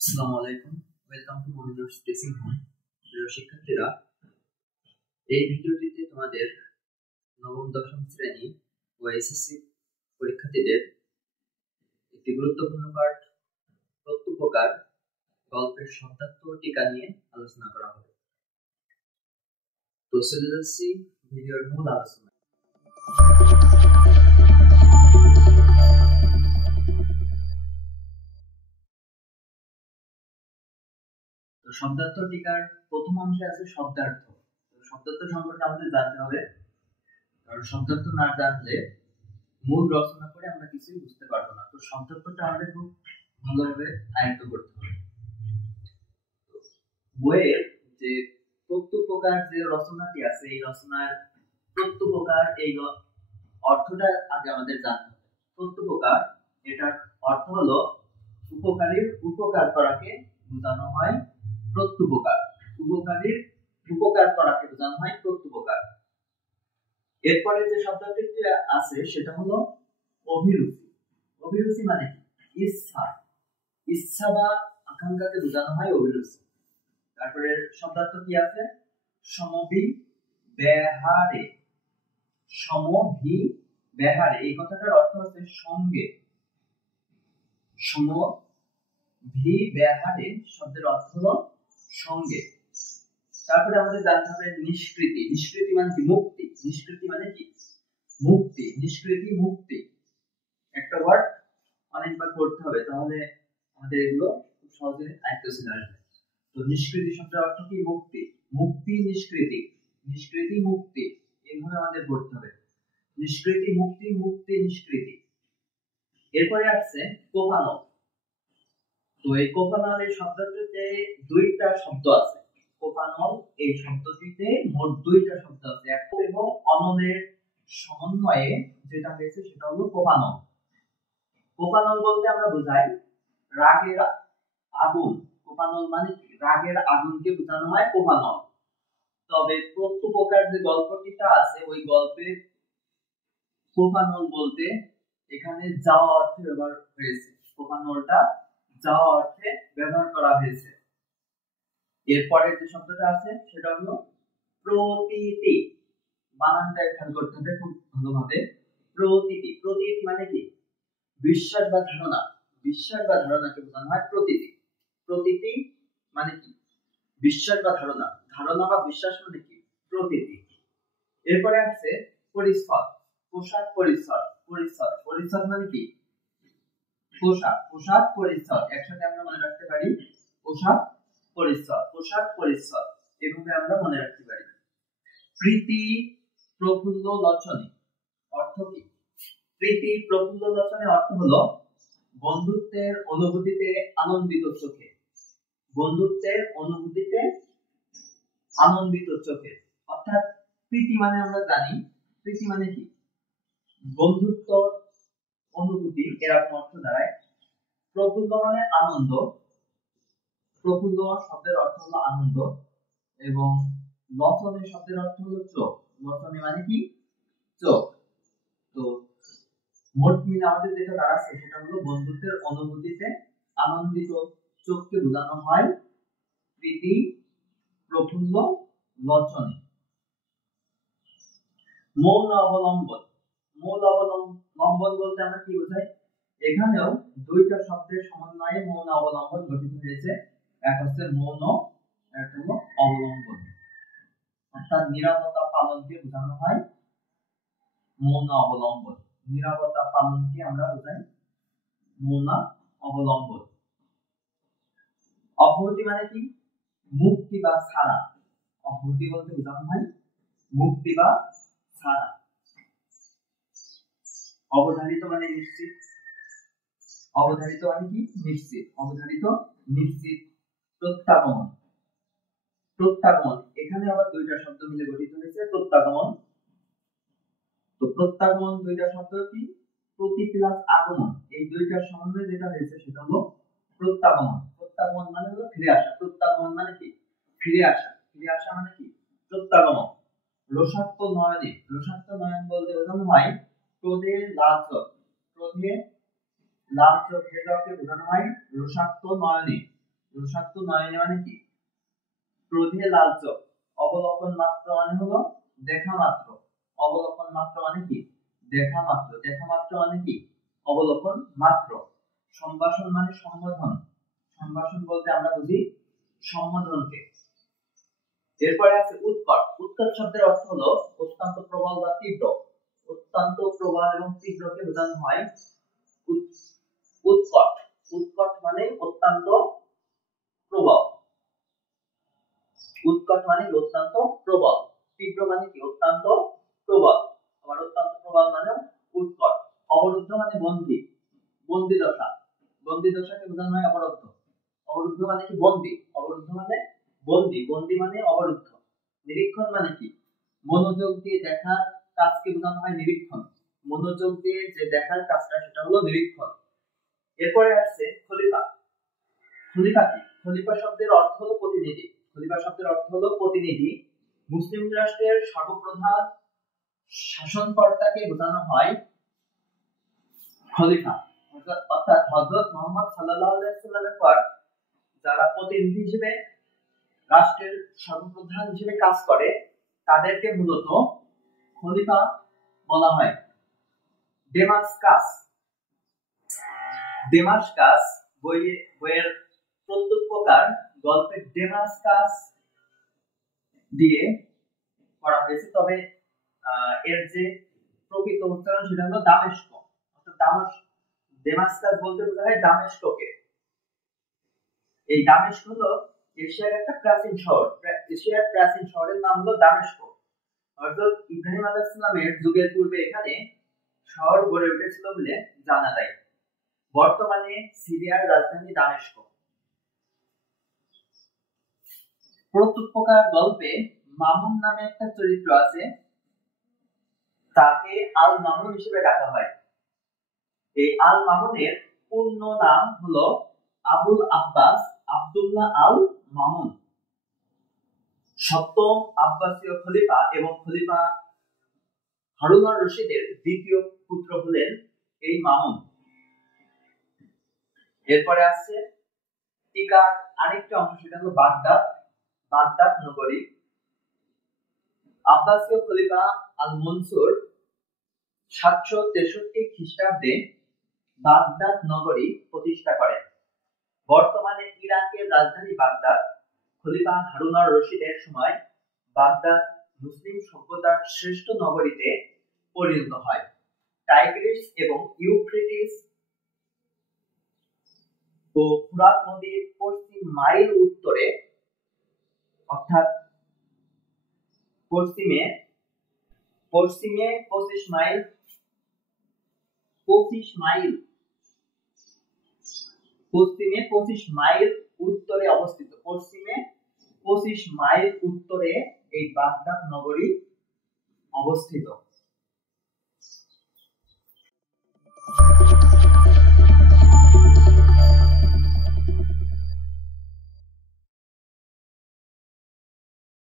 আসসালামু আলাইকুম, welcome to মমিনুরস teaching home. প্রিয় শিক্ষার্থীরা, এই ভিডিওটিতে তোমাদের নবম দশম শ্রেণী ও এসএসসি পরীক্ষার্থীদের একটি গুরুত্বপূর্ণ পাঠ প্রত্যুপকার গল্পের শব্দার্থ ও টিকা নিয়ে আলোচনা করা হবে। তো চলে যাচ্ছি ভিডিওর মূল আলোচনা। শব্দার্থ টিকার প্রথম অংশে আছে শব্দার্থ। শব্দার্থ সম্পর্কে আমাদের জানতে হবে, কারণ শব্দার্থ না জানলে মূল রচনা করে আমরা কিছুই বুঝতে পারবো না। তো শব্দার্থটা আমাদের খুব ভালোভাবে আয়ত্ত করতে হবে। বইয়ের যে প্রত্যুপকার যে রচনাটি আছে, এই রচনার প্রত্যুপকার এই অর্থটা আগে আমাদের জানতে হবে। প্রত্যুপকার এটার অর্থ হলো উপকারীর উপকার করাকে বোঝানো হয় প্রত্যুপকার। উপকারীর উপকার করাকে বোঝানো হয় প্রত্যুপকার। এরপরে যে শব্দটি আছে সেটা হলো অভিরুচি। অভিরুচি মানে কি? ইচ্ছা। ইচ্ছা বা আকাঙ্ক্ষাকে বোঝানো হয় অভিরুচি। তারপরে শব্দার্থ কি আছে? সমভি বেহারে। সমভি বেহারে, এই কথাটার অর্থ হচ্ছে সঙ্গে। সমভি বেহারে শব্দের অর্থ হলো সঙ্গে। তারপরে আমাদের জানতে হবে নিষ্কৃতি। নিষ্কৃতি মানে কি? মুক্তি। নিষ্কৃতি মানে কি? মুক্তি। নিষ্কৃতি, মুক্তি। একটা ওয়ার্ড অনেকবার পড়তে হবে, তাহলে আমাদের এগুলো খুব সহজে আয়ত্তে চলে আসবে। তো নিষ্কৃতি শব্দের অর্থ কি? মুক্তি। মুক্তি, নিষ্কৃতি। নিষ্কৃতি, মুক্তি, এইভাবে আমাদের পড়তে হবে। নিষ্কৃতি, মুক্তি, মুক্তি, নিষ্কৃতি। এরপরে আসছে কোপানল। তো এই কোপানল এই শব্দটিতে দুইটা শব্দ আছে। কোপানল এই শব্দটিতে মোট দুইটা শব্দ আছে। এক এবং অনলের সমন্বয়ে যেটা হয়েছে সেটা হলো কোপানল। কোপানল বলতে আমরা বোঝাই রাগের আগুন। কোপানল মানে কি? রাগের আগুনকে বোঝানো হয় কোপানল। তবে প্রত্যুপকার যে গল্পটিটা আছে, ওই গল্পে কোপানল বলতে এখানে যাওয়া অর্থে ব্যবহার হয়েছে। কোপানলটা যাওয়া অর্থে ব্যবহার করা হয়েছে। এরপরে যে শব্দটা আছে সেটা হলো প্রতীতি। বানানটা খেয়াল করতে হবে খুব ভালোভাবে। প্রতীতি। প্রতীতি মানে কি? বিশ্বাস বা ধারণা। বিশ্বাস বা ধারণাকে বোঝানো হয় প্রতীতি। প্রতীতি মানে কি? বিশ্বাস বা ধারণা। ধারণা বা বিশ্বাস মানে কি? প্রতীতি। এরপরে আছে পরিচ্ছদ। পোশাক পরিচ্ছদ। পরিচ্ছদ, পরিচ্ছদ মানে কি? পোশাক। পোশাক পরিচ্ছদ, একসাথে আমরা মনে রাখতে পারি পোশাক পরিচ্ছদ। পোশাক পরিচ্ছদ, এভাবে আমরা মনে রাখতে পারি। প্রীতি প্রফুল্ল লোচনে অর্থ কি? প্রীতি প্রফুল্ল লোচনে অর্থ হলো বন্ধুত্বের অনুভূতিতে আনন্দিত চোখে। বন্ধুত্বের অনুভূতিতে আনন্দিত চোখে। অর্থাৎ প্রীতি মানে আমরা জানি, প্রীতি মানে কি? বন্ধুত্ব, অনুভূতি, এরকম অর্থ দাঁড়ায়। প্রফুল্ল মানে আনন্দ। প্রফুল্ল শব্দের অর্থ হলো আনন্দ, এবং লোচনে শব্দের অর্থ হলো চোখ। লোচনে মানে কি? চোখ। তো মোট মিলে আমাদের যেটা দাঁড়াচ্ছে সেটা হলো বন্ধুত্বের অনুভূতিতে আনন্দিত চোখকে বোঝানো হয় প্রীতি প্রফুল্ল লোচনে। মৌন অবলম্বন। মৌন অবলম্বন বলতে আমরা কি বোঝাই? এখানেও দুইটা শব্দের সমন্বয়ে মৌন অবলম্বন গঠিত হয়েছে। এক হচ্ছে মৌন, এক হলো অবলম্বন। অর্থাৎ নিরাপত্তা পালনকে বোঝানো হয় মৌন অবলম্বন। নিরাপত্তা পালনকে আমরা বোঝাই মৌন অবলম্বন। অব্যাহতি মানে কি? মুক্তি বা ছাড়া। অব্যাহতি বলতে বোঝানো হয় মুক্তি বা ছাড়া। অবধারিত মানে নিশ্চিত। অবধারিত মানে কি? নিশ্চিত। অবধারিত, নিশ্চিত। প্রত্যাগমন। প্রত্যাগমন, এখানে আবার দুইটা শব্দ মিলে গঠিত হয়েছে প্রত্যাগমন। তো প্রত্যাগমন দুইটা শব্দ কি? প্রতি প্লাস আগমন, এই দুইটার সমন্বয়ে যেটা হয়েছে সেটা হলো প্রত্যাগমন। প্রত্যাগমন মানে হলো ফিরে আসা। প্রত্যাগমন মানে কি? ফিরে আসা। ফিরে আসা মানে কি? প্রত্যাগমন। রসাত্ম নয়নে। রসাত্ম নয়ন বলতে বোঝানো হয় ক্রোধে লাল চোখ। ক্রোধে লাল চোখ, যেটাকে বোঝানো হয় রসাত্ম নয়নে। রোষাক্ত নয়নে মানে কি ক্রোধে লালচ, অবলোকন মাত্র মানে হলো দেখা মাত্র, অবলোকন মাত্র মানে কি দেখা মাত্র, দেখা মাত্র মানে কি অবলোকন মাত্র। সম্ভাষণ মানে সম্বোধন, সম্ভাষণ বলতে আমরা বুঝি সম্বোধনকে। এরপরে আছে উৎকট, উৎকট শব্দের অর্থ হলো অত্যন্ত প্রবল বা তীব্র, অত্যন্ত প্রবল এবং তীব্রকে বোঝানো হয় উৎকট। উৎকট মানে অত্যন্ত প্রবল, উৎকট মানে অত্যন্ত প্রবল, তীব্র মানে কি অত্যন্ত প্রবল, আবার অত্যন্ত প্রবল মানে উৎকট। অবরুদ্ধ মানে বন্দী, বন্দী দশা, বন্দী দশাকে বোঝানো হয় অবরুদ্ধ, অবরুদ্ধ মানে কি বন্দী, অবরুদ্ধ মানে বন্দী, বন্দী মানে অবরুদ্ধ। নিরীক্ষণ মানে কি মনোযোগ দিয়ে দেখার কাজকে বোঝানো হয় নিরীক্ষণ, মনোযোগ দিয়ে যে দেখার কাজটা সেটা হলো নিরীক্ষণ। এরপরে আসছে খলিফা। খলিফা কি? খলিফা শব্দের অর্থ হলো প্রতিনিধি, খলিফা শব্দের অর্থ হলো প্রতিনিধি। মুসলিম রাষ্ট্রের সর্বপ্রধান শাসনকর্তাকে বোঝানো হয় খলিফা, অর্থাৎ হযরত মুহাম্মদ সাল্লাল্লাহু আলাইহি ওয়াসাল্লামের পর যারা প্রতিনিধি হিসেবে রাষ্ট্রের সর্বপ্রধান হিসেবে কাজ করে তাদেরকে মূলত খলিফা বলা হয়। ডেমাসকাস, ডেমাসকাস বইয়ের প্রত্যুপকার গল্পের ডেমাসকাস দিয়ে করা হয়েছে, তবে এর যে প্রকৃত উচ্চারণ সেটা হলো দামেস্ক, অর্থাৎ ডেমাসকাস বলতে বোঝা হয় দামেস্ককে। এই দামেস্ক হলো এশিয়ার একটা প্রাচীন শহর, এশিয়ার প্রাচীন শহরের নাম হলো দামেস্ক। হযরত ইব্রাহিম আলাইহিস সালামের যুগের পূর্বে এখানে শহর গড়ে উঠেছিল বলে জানা যায়। বর্তমানে সিরিয়ার রাজধানী দামেস্ক। প্রত্যুপকার গল্পে মামুন নামে একটা চরিত্র আছে, তাকে আল মামুন হিসেবে ডাকা হয়। এই আল মামুনের পূর্ণ নাম হলো আবুল আব্বাস আব্দুল্লাহ আল মামুন। সপ্তম আব্বাসীয় খলিফা এবং খলিফা হারুন আর রশিদের দ্বিতীয় পুত্র হলেন এই মামুন। এরপরে আসছে টিকার আরেকটা অংশ, সেটা হলো বাগদাদ, বাগদাদ নগরী। আব্বাসীয় খলিফা আল মনসুর 763 খ্রিস্টাব্দে বাগদাদ নগরী প্রতিষ্ঠা করেন। বর্তমানে ইরাকের রাজধানী বাগদাদ। খলিফা হারুন আর রশিদের সময় বাগদাদ মুসলিম সভ্যতার শ্রেষ্ঠ নগরীতে পরিণত হয়। টাইগ্রিস এবং ইউফ্রেটিস ও ফুরাত নদীর পশ্চিম মাইল উত্তরে, অর্থাৎ পশ্চিমে 25 মাইল পশ্চিমে 25 মাইল উত্তরে অবস্থিত, পশ্চিমে 25 মাইল উত্তরে এই বাগদাদ নগরী অবস্থিত।